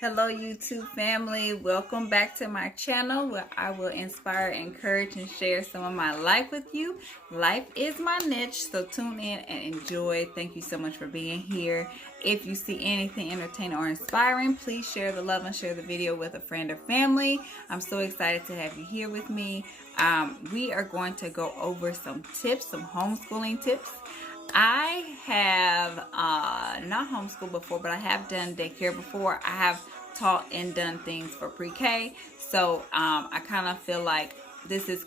Hello YouTube family, welcome back to my channel where I will inspire, encourage, and share some of my life with you. Life is my niche, so tune in and enjoy. Thank you so much for being here. If you see anything entertaining or inspiring, please share the love and share the video with a friend or family. I'm so excited to have you here with me. We are going to go over some tips, some homeschooling tips. I have not homeschooled before, but I have done daycare before. I have taught and done things for pre-K. So I kind of feel like this is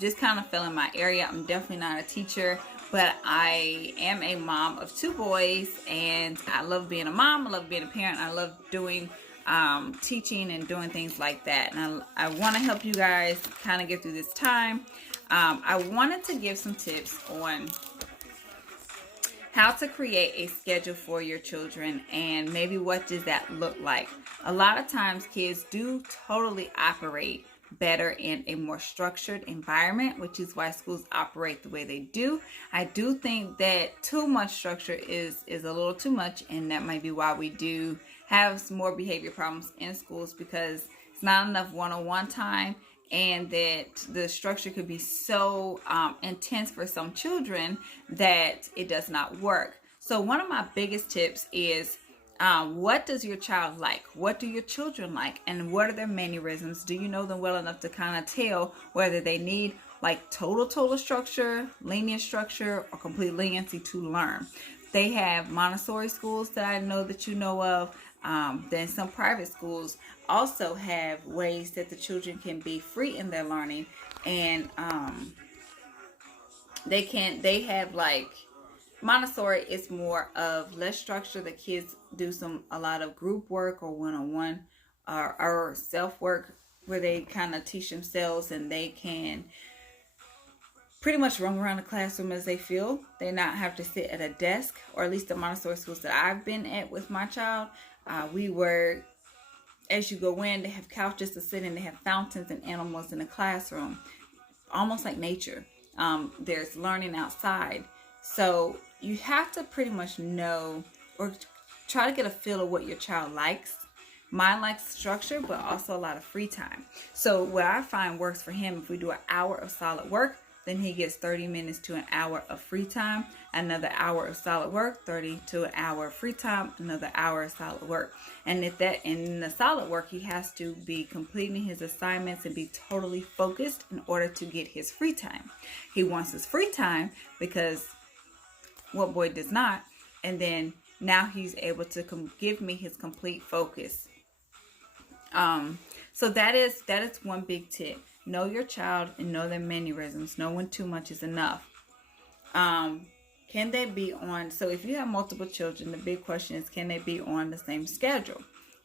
just kind of fell in my area. I'm definitely not a teacher, but I am a mom of 2 boys, and I love being a mom. I love being a parent. I love doing teaching and doing things like that. And I want to help you guys kind of get through this time. I wanted to give some tips on how to create a schedule for your children, and maybe what does that look like. A lot of times kids do totally operate better in a more structured environment, which is why schools operate the way they do. I do think that too much structure is a little too much, and that might be why we do have some more behavior problems in schools, because it's not enough one-on-one time, and that the structure could be so intense for some children that it does not work. So one of my biggest tips is, what does your child like? What do your children like? And what are their mannerisms? Do you know them well enough to kind of tell whether they need like total structure, lenient structure, or complete leniency to learn? They have Montessori schools that I know that you know of. Then some private schools also have ways that the children can be free in their learning, and they have like Montessori is more of less structure. The kids do a lot of group work or one-on-one or self-work, where they kind of teach themselves, and they can pretty much roam around the classroom as they feel. They not have to sit at a desk, or at least the Montessori schools that I've been at with my child. As you go in, they have couches to sit in, they have fountains and animals in the classroom, almost like nature. There's learning outside. So you have to pretty much know, or try to get a feel of what your child likes. Mine likes structure, but also a lot of free time. So what I find works for him, if we do an hour of solid work, then he gets 30 minutes to an hour of free time, another hour of solid work, 30 to an hour of free time, another hour of solid work. And if that in the solid work, he has to be completing his assignments and be totally focused in order to get his free time. He wants his free time because what boy does not? And then now he's able to give me his complete focus. So that is one big tip. Know your child and know their mannerisms. Know when too much is enough. Can they be on, so if you have multiple children, the big question is, can they be on the same schedule?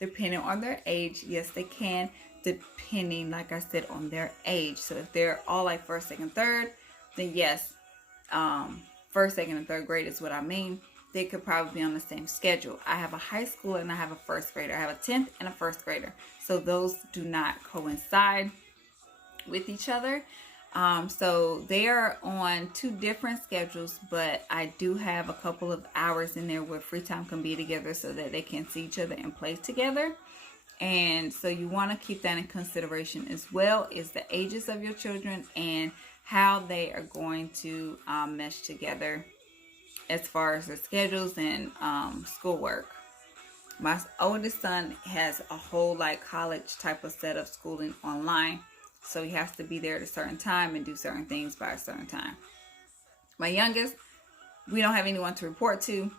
Depending on their age, yes, they can, depending, like I said, on their age. So if they're all like first, second, third, then yes, first, second, and third grade is what I mean. They could probably be on the same schedule. I have a high school and I have a first grader. I have a 10th and a first grader. So those do not coincide with each other. So they are on 2 different schedules, but I do have a couple of hours in there where free time can be together so that they can see each other and play together. And so you want to keep that in consideration, as well as the ages of your children and how they are going to mesh together as far as their schedules and schoolwork. My oldest son has a whole like college type of setup, schooling online. So he has to be there at a certain time and do certain things by a certain time. My youngest, we don't have anyone to report to.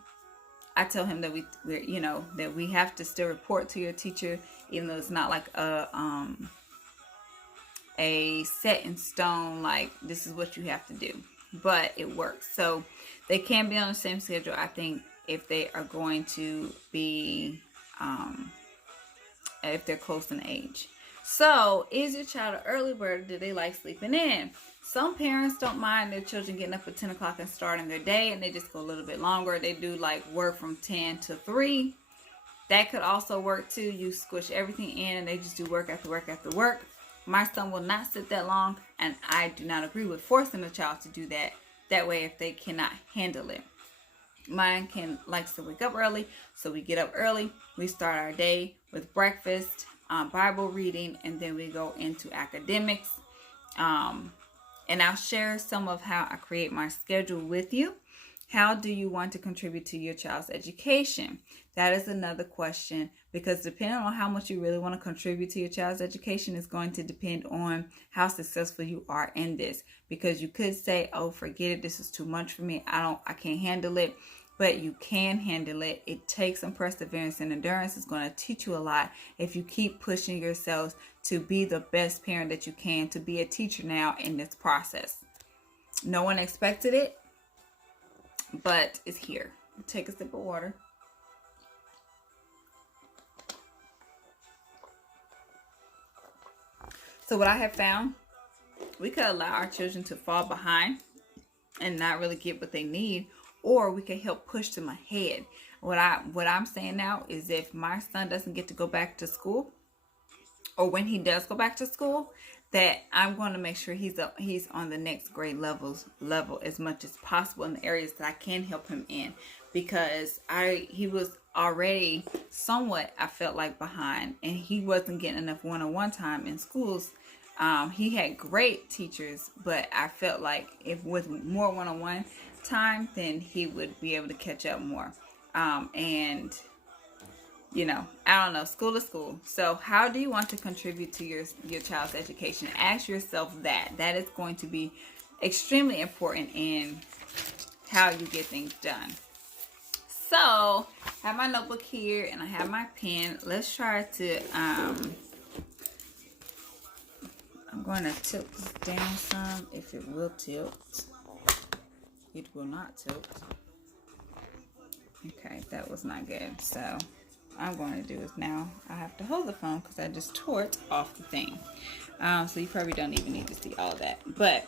I tell him that that we have to still report to your teacher, even though it's not like a set in stone, like this is what you have to do, but it works. So they can be on the same schedule, I think, if they are going to be, if they're close in age. So, is your child an early bird? Do they like sleeping in? Some parents don't mind their children getting up at 10 o'clock and starting their day, and they just go a little bit longer. They do like work from 10 to 3. That could also work too. You squish everything in and they just do work after work after work. My son will not sit that long, and I do not agree with forcing a child to do that. That way, if they cannot handle it. Mine likes to wake up early, so we get up early. We start our day with breakfast, Bible reading, and then we go into academics. And I'll share some of how I create my schedule with you. How do you want to contribute to your child's education? That is another question, because depending on how much you really want to contribute to your child's education is going to depend on how successful you are in this. Because you could say, oh, forget it, this is too much for me, I can't handle it. But you can handle it. It takes some perseverance and endurance. It's going to teach you a lot if you keep pushing yourselves to be the best parent that you can, to be a teacher now in this process. No one expected it, but it's here. Take a sip of water. So what I have found, we could allow our children to fall behind and not really get what they need, or we can help push them ahead. What I'm saying now is, if my son doesn't get to go back to school, or when he does go back to school, that I'm going to make sure he's on the next grade level as much as possible in the areas that I can help him in, because he was already somewhat, I felt like, behind, and he wasn't getting enough one-on-one time in schools. He had great teachers, but I felt like if with more one-on-one time, then he would be able to catch up more. And you know, I don't know, school to school. So how do you want to contribute to your child's education? Ask yourself that. That is going to be extremely important in how you get things done. So I have my notebook here and I have my pen. Let's try to I'm going to tilt this down some, if it will tilt. It will not tilt. Okay, that was not good. So I'm going to do is now I have to hold the phone because I just tore it off the thing. So you probably don't even need to see all that. But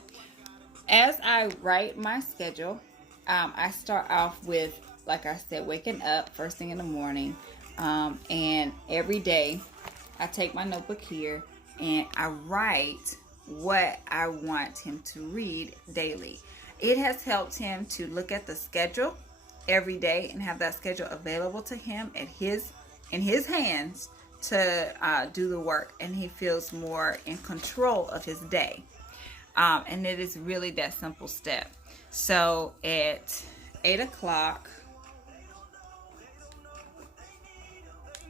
as I write my schedule, I start off with, like I said, waking up first thing in the morning. And every day I take my notebook here and I write what I want him to read daily. It has helped him to look at the schedule every day and have that schedule available to him in his hands to do the work, and he feels more in control of his day. And it is really that simple step. So at 8 o'clock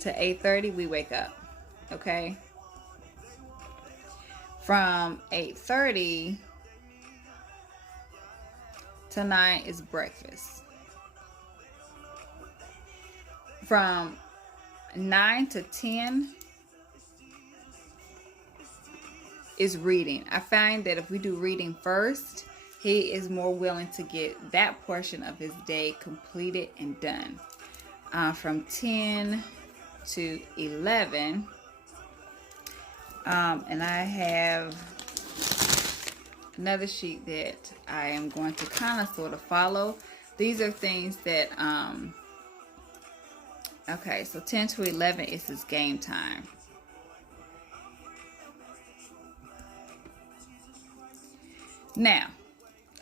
to 8:30 we wake up. Okay, from 8:30 to 9 is breakfast. From 9 to 10 is reading. I find that if we do reading first, he is more willing to get that portion of his day completed and done. From 10 to 11, and I have another sheet that I am going to kind of sort of follow. These are things that okay, so 10 to 11 is his game time. Now,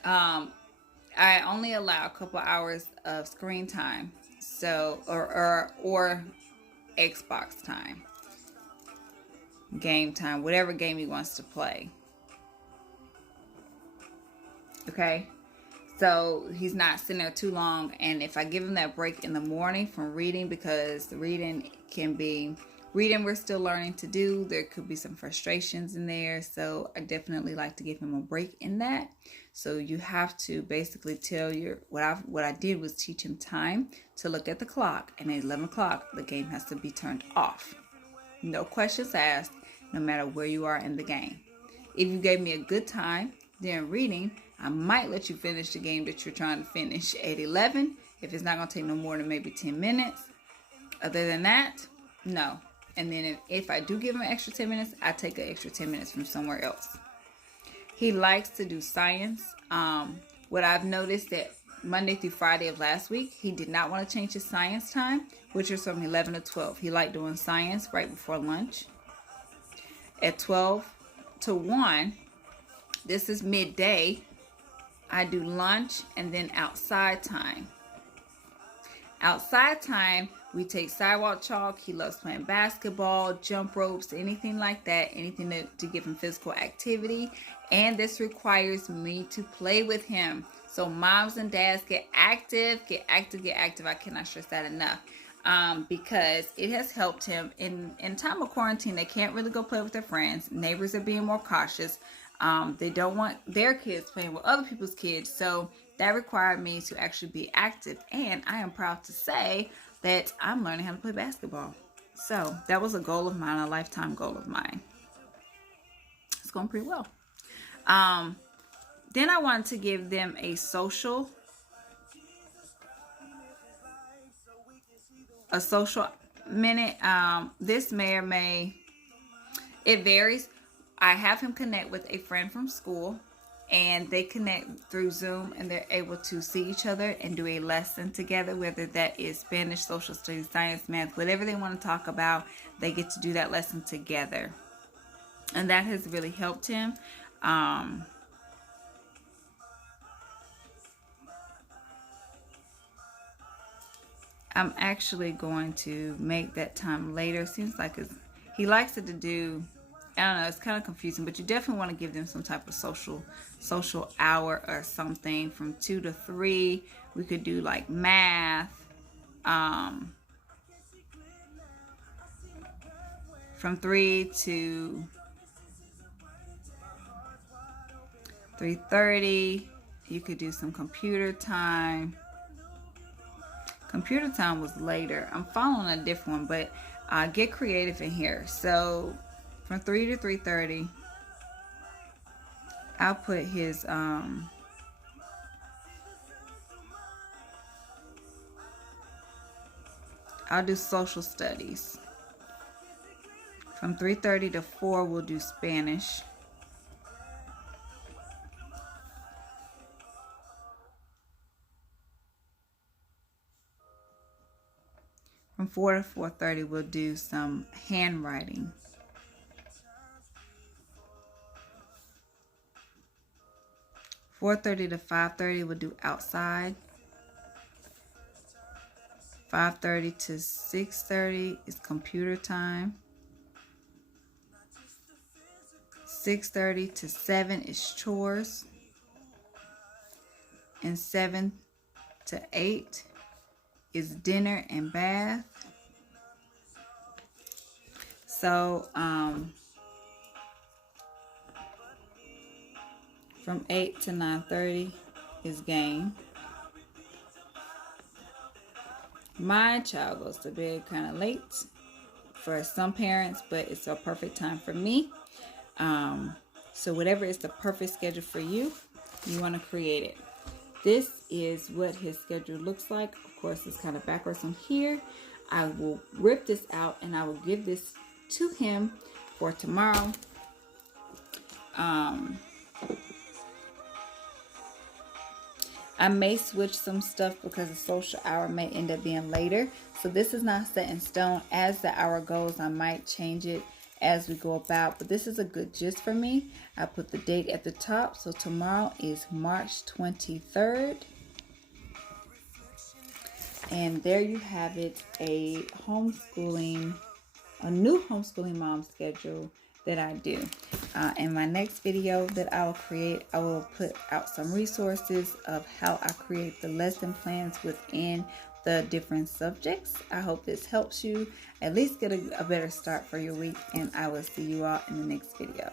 I only allow a couple hours of screen time, so or Xbox time, game time, whatever game he wants to play. Okay. So he's not sitting there too long, and if I give him that break in the morning from reading, because the reading we're still learning to do, there could be some frustrations in there, so I definitely like to give him a break in that. So you have to basically tell what I did was teach him time to look at the clock, and at 11 o'clock the game has to be turned off. No questions asked, no matter where you are in the game. If you gave me a good time during reading, I might let you finish the game that you're trying to finish at 11, if it's not going to take no more than maybe 10 minutes. Other than that, no. And then if I do give him an extra 10 minutes, I take an extra 10 minutes from somewhere else. He likes to do science. What I've noticed that Monday through Friday of last week, he did not want to change his science time, which was from 11 to 12. He liked doing science right before lunch. At 12 to 1, this is midday, I do lunch and then outside time. Outside time, we take sidewalk chalk. He loves playing basketball, jump ropes, anything like that, anything to give him physical activity. And this requires me to play with him. So moms and dads, get active, get active, get active. I cannot stress that enough. Because it has helped him in time of quarantine. They can't really go play with their friends. Neighbors are being more cautious. They don't want their kids playing with other people's kids. So that required me to actually be active. And I am proud to say that I'm learning how to play basketball. So that was a goal of mine, a lifetime goal of mine. It's going pretty well. Then I wanted to give them a social minute. This may or may, it varies. I have him connect with a friend from school, and they connect through Zoom, and they're able to see each other and do a lesson together, whether that is Spanish, social studies, science, math, whatever they want to talk about, they get to do that lesson together. And that has really helped him. I'm actually going to make that time later. Seems like he likes it to do, I don't know, it's kind of confusing, but you definitely want to give them some type of social hour or something from 2 to 3. We could do like math, from 3 to 3:30. You could do some computer time. Computer time was later. I'm following a different one, but get creative in here. So from 3 to 3:30, I'll put his I'll do social studies. From 3:30 to 4, we'll do Spanish. From 4 to 4:30, we'll do some handwriting. From 4:30 to 5:30, we'll do outside. 5:30 to 6:30 is computer time. 6:30 to 7 is chores. And 7 to 8 is dinner and bath. So from 8 to 9:30 is game. My child goes to bed kind of late for some parents, but it's a perfect time for me. So whatever is the perfect schedule for you, you want to create it. This is what his schedule looks like. Of course, it's kind of backwards on here. I will rip this out and I will give this to him for tomorrow. I may switch some stuff because the social hour may end up being later. So this is not set in stone. As the hour goes, I might change it as we go about. But this is a good gist for me. I put the date at the top. So tomorrow is March 23rd. And there you have it, a new homeschooling mom schedule that I do. In my next video that I will create, I will put out some resources of how I create the lesson plans within the different subjects. I hope this helps you at least get a better start for your week, and I will see you all in the next video.